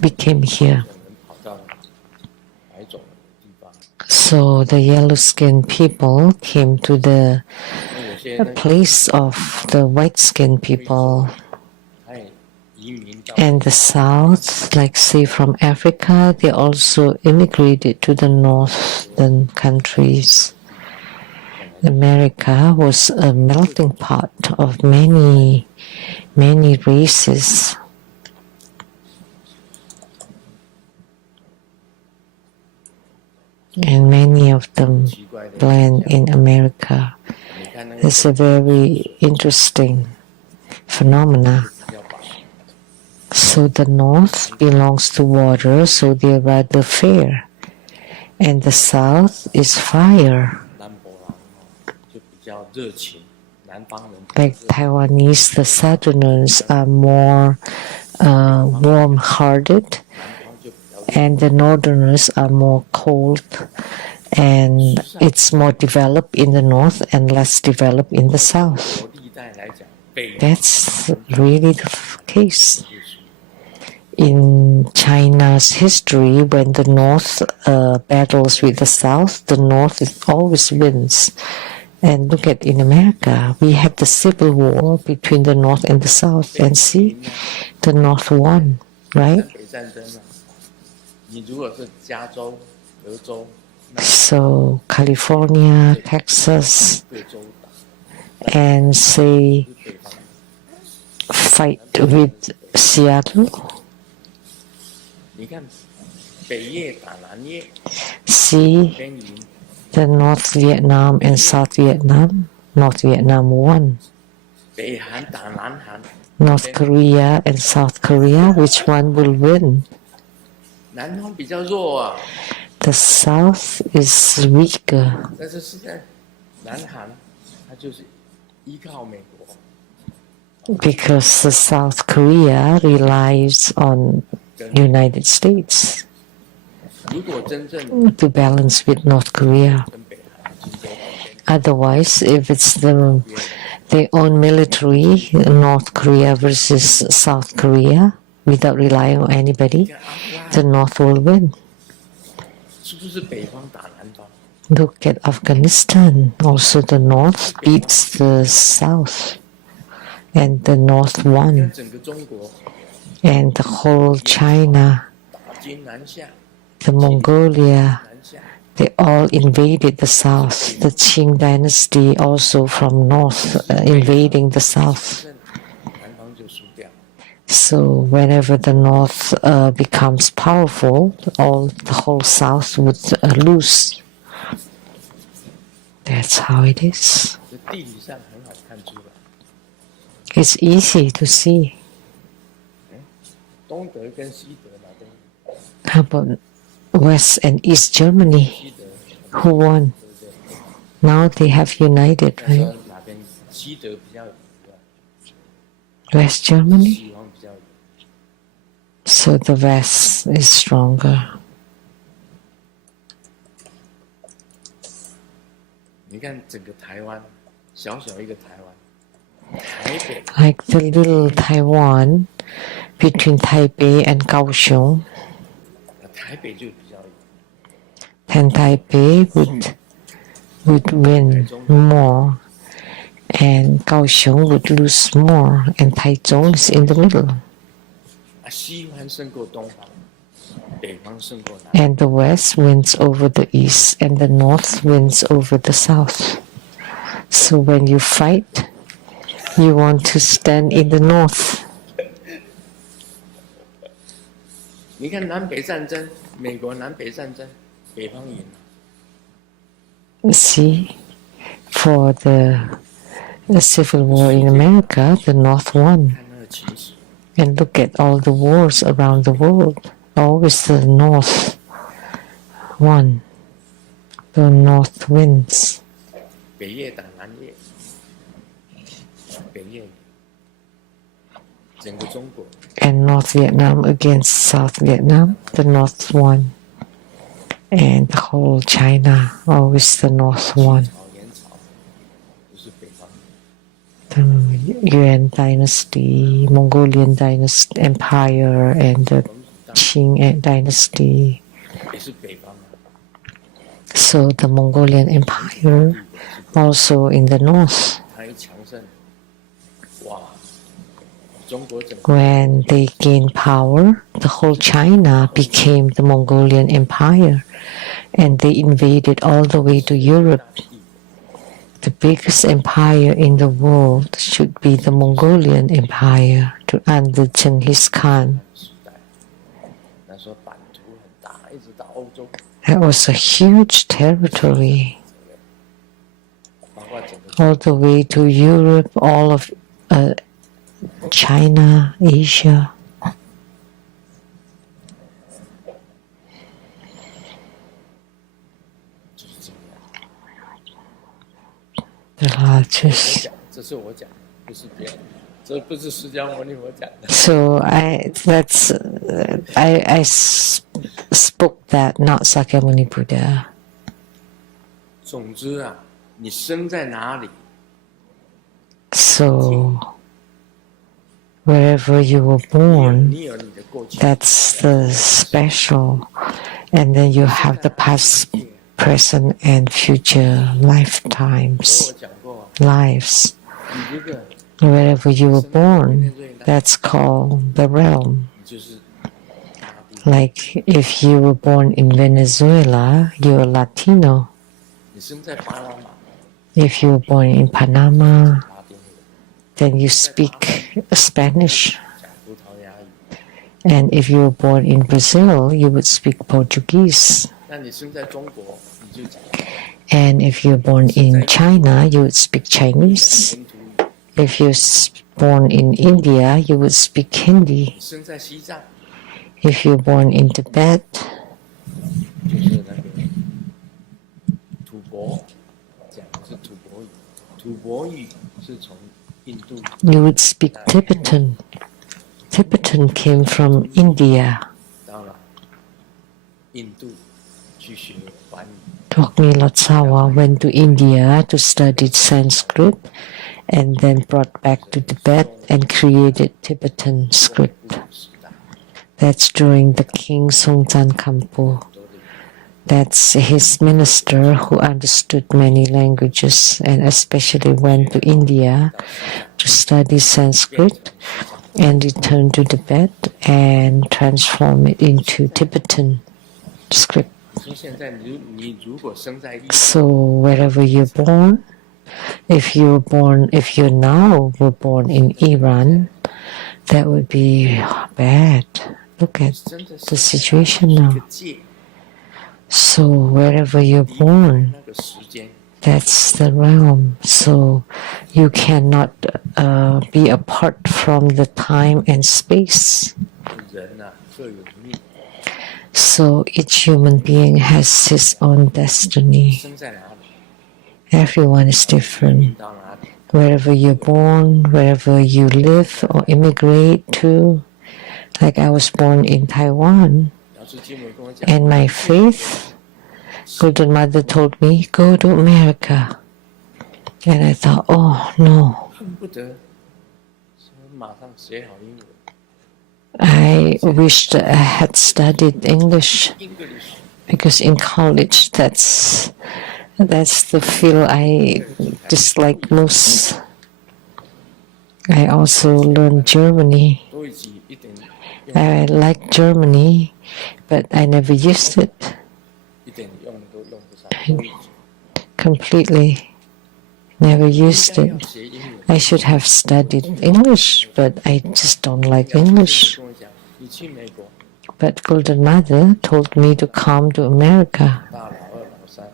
We came here. 我们跑到白种的地方， So the yellow-skinned people came to the 那有些那个 place of the white-skinned people. 他也移民到 And the south, like say from Africa, they also immigrated to the northern countries. America was a melting pot of many races. And many of them 奇怪的 blend 现象。 in America. 你看那个 It's a very interesting phenomena. 比较薄， So the north belongs to water, so they're rather fair. And the south is fire. 南博人就比较热情，南方人比较 Like 热情 Taiwanese, the southerners are more warm-hearted, and the northerners are more cold, and it's more developed in the north and less developed in the south. That's really the case. In China's history, when the north battles with the south, the north always wins. And look at in America, we have the civil war between the north and the south, and see, the north won, right? So California, Texas, and say fight with Seattle. See the North Vietnam and South Vietnam. North Vietnam won. North Korea and South Korea, which one will win? The South is weaker. Because the South Korea relies on United States to balance with North Korea. Otherwise, if it's their own military, North Korea versus South Korea, without relying on anybody, the North will win. Look at Afghanistan. Also, the North beats the South, and the North won. And the whole China, the Mongolia, they all invaded the south. The Qing dynasty also from north invading the south. So whenever the north becomes powerful, the whole south would lose. That's how it is. It's easy to see. How about West and East Germany? Who won? Now they have united, right? West Germany? So the West is stronger. Like the little Taiwan between Taipei and Kaohsiung. Then Taipei would win more, and Kaohsiung would lose more, and Taichung is in the middle. And the West wins over the East, and the North wins over the South. So when you fight, you want to stand in the North. See, for the Civil War in America, the North won. And look at all the wars around the world. Always the North won. The North wins. And North Vietnam against South Vietnam, the North won. And the whole China, always the North won. The Yuan dynasty, Mongolian dynasty, empire, and the Qing dynasty. So the Mongolian empire also in the north. When they gained power, the whole China became the Mongolian empire, and they invaded all the way to Europe. The biggest empire in the world should be the Mongolian empire under Genghis Khan. That was a huge territory, all the way to Europe, all of China, Asia. The largest. 这不是释迦牟尼佛讲的。 So I spoke that, not Sakyamuni Buddha. 总之啊，你生在哪里， So wherever you were born, 你有你的过去， that's the special. And then you have the past, present, and future 所以 lifetimes, 我讲过啊， lives. 你这个 Wherever you were born, that's called the realm. 你就是拉丁， Like if you were born in Venezuela, you're Latino. 你生在巴拿马， If you were born in Panama, 拉丁语， then you speak Spanish. 讲葡萄牙语。 And if you were born in Brazil, you would speak Portuguese. 那你生在中国，你就讲 And if you're born in China, you would speak Chinese. 本土语。 If you're born in India, you would speak Hindi. 你生在西藏， If you're born in Tibet, 就是那个吐蕃，讲的是吐蕃语。吐蕃语是从印度， you would speak Tibetan. Tibetan came from India. 到了印度去学梵语。 Dhokmi Lotsawa went to India to study Sanskrit and then brought back to Tibet and created Tibetan script. That's during the King Songtsan Kampo. That's his minister who understood many languages and especially went to India to study Sanskrit and returned to Tibet and transform it into Tibetan script. 所以现在你如果生在伊 So wherever you're born, if you now were born in Iran, that would be bad. Look at 真的 the 是 situation 一 now. 个界， So wherever you're born, 那个时间， that's the realm. So you cannot be apart from the time and space. 人呐、各有命， So each human being has his own destiny. 生在哪里， Everyone is 命 different. 到哪里， Wherever you're born, wherever you live or immigrate to. Like I was born in Taiwan, 老师经文跟我讲， and my faith, Golden Mother told me, go to America. And I thought, oh no, 恨不得说马上学好英文 I wished I had studied English ，English， because in college that's the field I dislike most. I also learned Germany. 多一级一点， I like Germany, but I never used it 一点用都用不上，多一级。 completely. Never 应 used 该要 it. 学英文。 I should have studied English, but I just don't like 老师 English. 跟我讲，你去美国， But Golden Mother told me to come to America. 大老二、老三，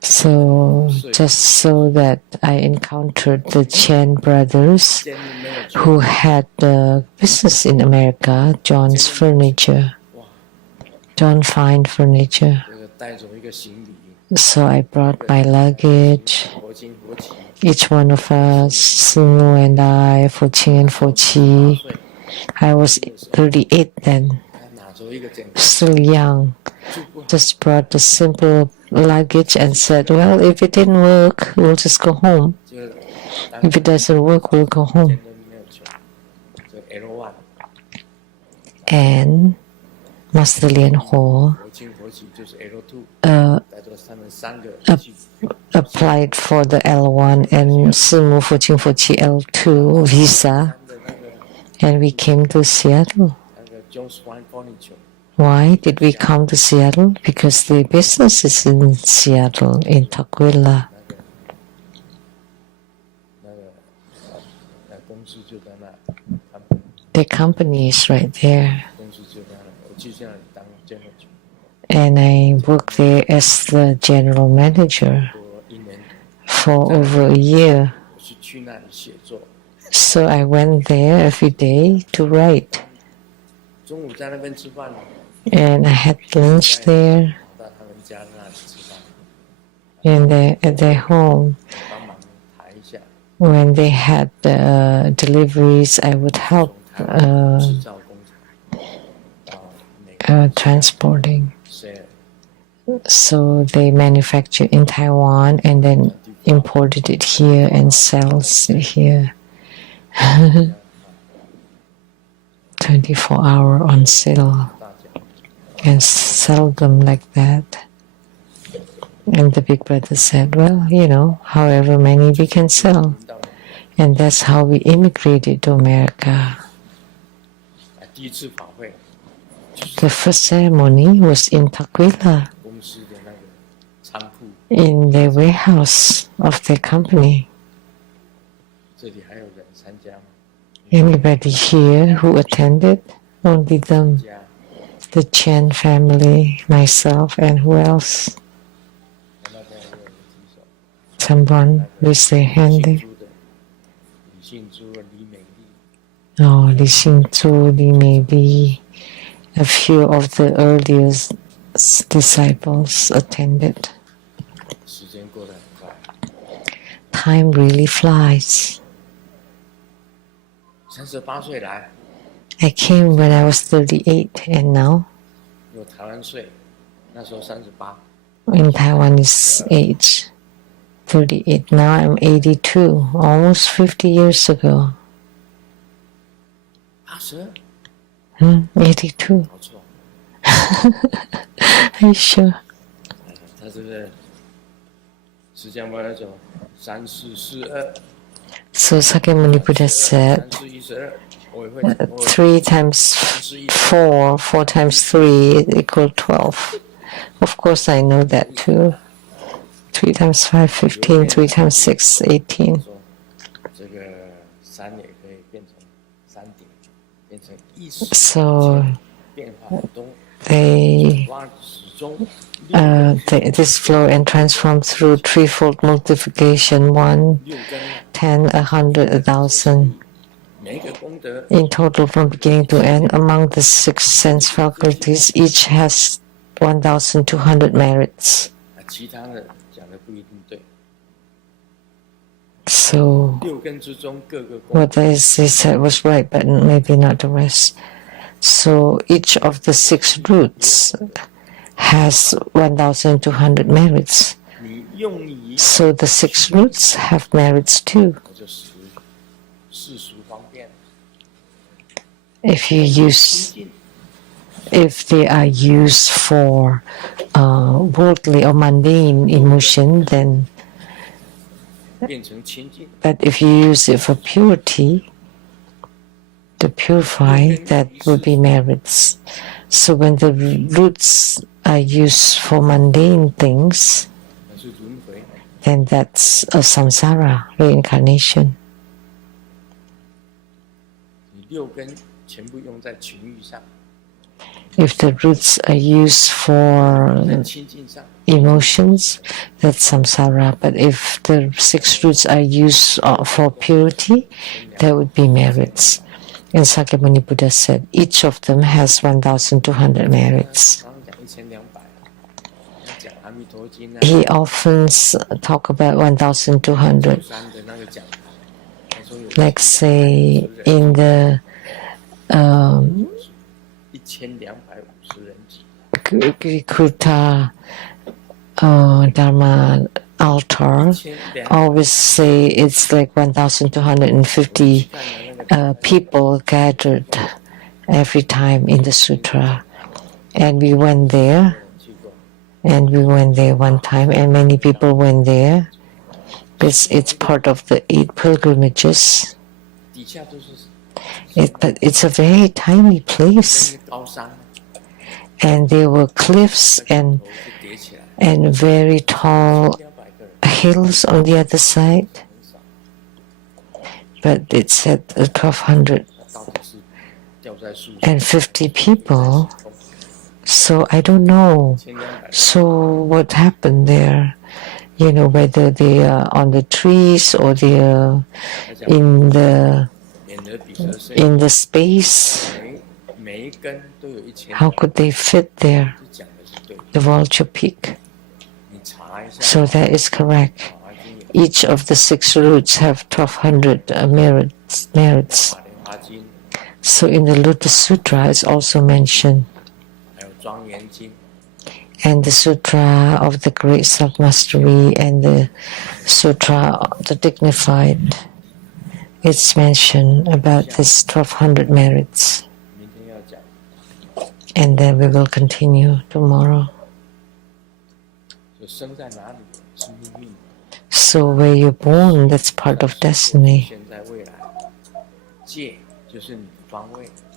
So just so that I encountered the Chen brothers 见没有做， who had the business in America, John's Furniture, 哇， John Fine Furniture. 这个带走一个行李， So I brought my luggage. 佛经佛起， Each one of us, Sumu and I, Foqing and Foqi. 岁， I was 38 then, 他拿走一个整个 still young. 住不好， Just brought the simple luggage and said, well, if it didn't work, we'll just go home. 就当 If it doesn't work, we'll go 天 home. 都没有穷，这 L1， And Master Lian Ho 佛经佛起就是 L2， 带走他们三个去， applied for the L1 and Sumu Foqing Foqi L2 visa, 三的那个 and we came to Seattle. 那个 Jones Fine Furniture， Why did we come to Seattle? Because the business is in Seattle, in Tukwila. 那公司就在那，他们 The company is right there. 公司就在那，我去那里当监护局， And I worked there as the general manager 多1年， for over a year. 我是去那里写作， So I went there every day to write. 中午在那边吃饭， And I had lunch there 到他们家那里吃饭， and at their home. 帮忙抬一下， When they had deliveries, I would help transporting. So they manufacture in Taiwan and then imported it here and sells it here. 24-hour on sale and sell them like that. And the big brother said, well, you know, however many we can sell. And that's how we immigrated to America. The first ceremony was in Tukwila, in the warehouse of the company. Anybody here who attended? Only them. The Chen family, myself, and who else? Someone raised their hand there. Oh, Li Xingzhu, Li Meili, a few of the earliest disciples attended. Time really flies. I came when I was 38 and now in Taiwanese age, 38. Now I'm 82, almost 50 years ago. 82. Are you sure? So Sakyamuni Buddha said, 3 times 4, 4 times 3 equals 12. Of course I know that too. 3 times 5, 15, 3 times 6, 18. So this flow and transform through threefold multiplication, 1, 10, 100, 1,000. In total, from beginning to end, among the 6 sense faculties, each has 1,200 merits. So what I said was right, but maybe not the rest. So each of the 6 roots has 1,200 merits. So the 6 roots have merits too. If they are used for worldly or mundane emotion, then. But if you use it for purity, to purify, that would be merits. So when the roots are used for mundane things, then that's a samsara, reincarnation. If the roots are used for emotions, that's samsara. But if the 6 roots are used for purity, that would be merits. And Sakyamuni Buddha said each of them has 1,200 merits. He often talk about 1,200. Like say in the Krikuta Dharma altar, always say it's like 1,250 people gathered every time in the sutra. And we went there one time, and many people went there. It's part of the 8 pilgrimages. But it's a very tiny place. And there were cliffs and very tall hills on the other side. But it said 1,250 people. So I don't know. So what happened there? You know, whether they are on the trees or they are in the space. How could they fit there? The vulture peak. So that is correct. Each of the 6 roots have 1200 merits. So in the Lotus Sutra it's also mentioned. And the Sutra of the Great Self-Mastery and the Sutra of the Dignified, it's mentioned about this 1200 merits. And then we will continue tomorrow. So where you're born, that's part of destiny.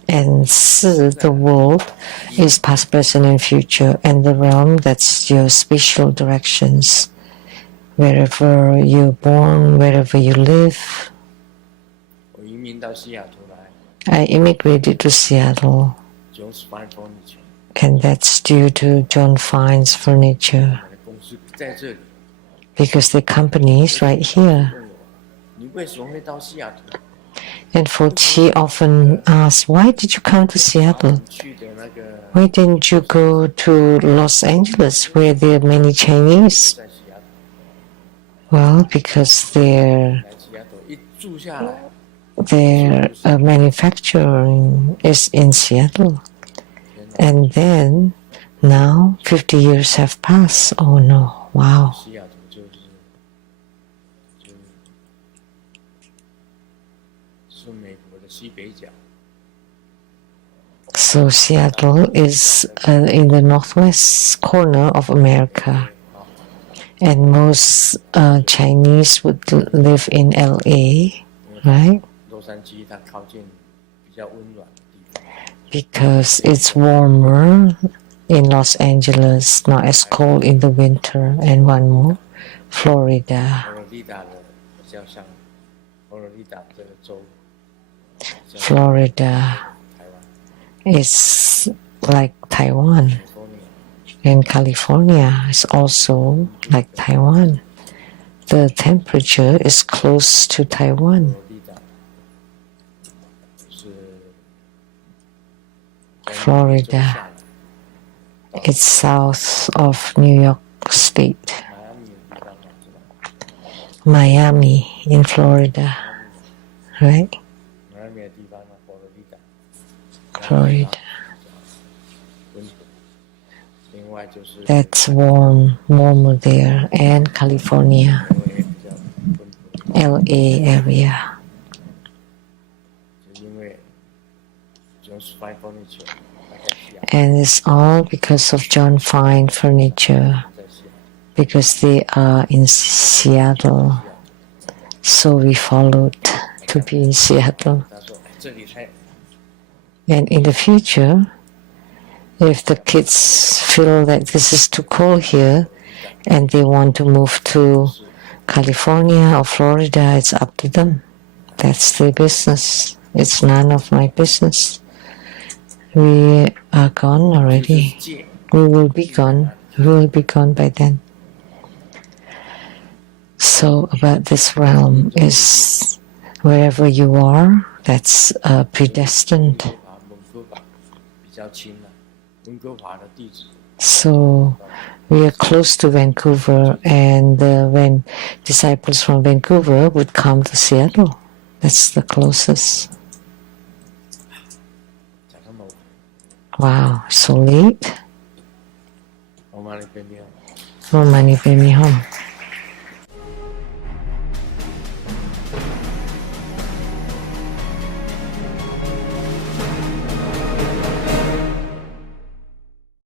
And Si, the world, is past, present, and future. And the realm, that's your spatial directions. Wherever you're born, wherever you live. I immigrated to Seattle. And that's due to John Fine's furniture. Because the company is right here. And Fochi often asks, why did you come to Seattle? Why didn't you go to Los Angeles where there are many Chinese? Well, because their manufacturing is in Seattle. And then, now 50 years have passed. Oh no, wow. So Seattle is in the northwest corner of America. And most Chinese would live in LA, right? Because it's warmer in Los Angeles, not as cold in the winter. And one more, Florida. Florida is like Taiwan. And California is also like Taiwan. The temperature is close to Taiwan. Florida, it's south of New York State. Miami in Florida, right? Florida. That's warmer there, and California, LA area. And it's all because of John Fine Furniture, because they are in Seattle. So we followed to be in Seattle. And in the future, if the kids feel that this is too cold here and they want to move to California or Florida, it's up to them. That's their business. It's none of my business. We are gone already. We will be gone. We will be gone by then. So about this realm is wherever you are, that's predestined. So we are close to Vancouver, and when disciples from Vancouver would come to Seattle, that's the closest. Wow, so late. Oh, money, pay me home.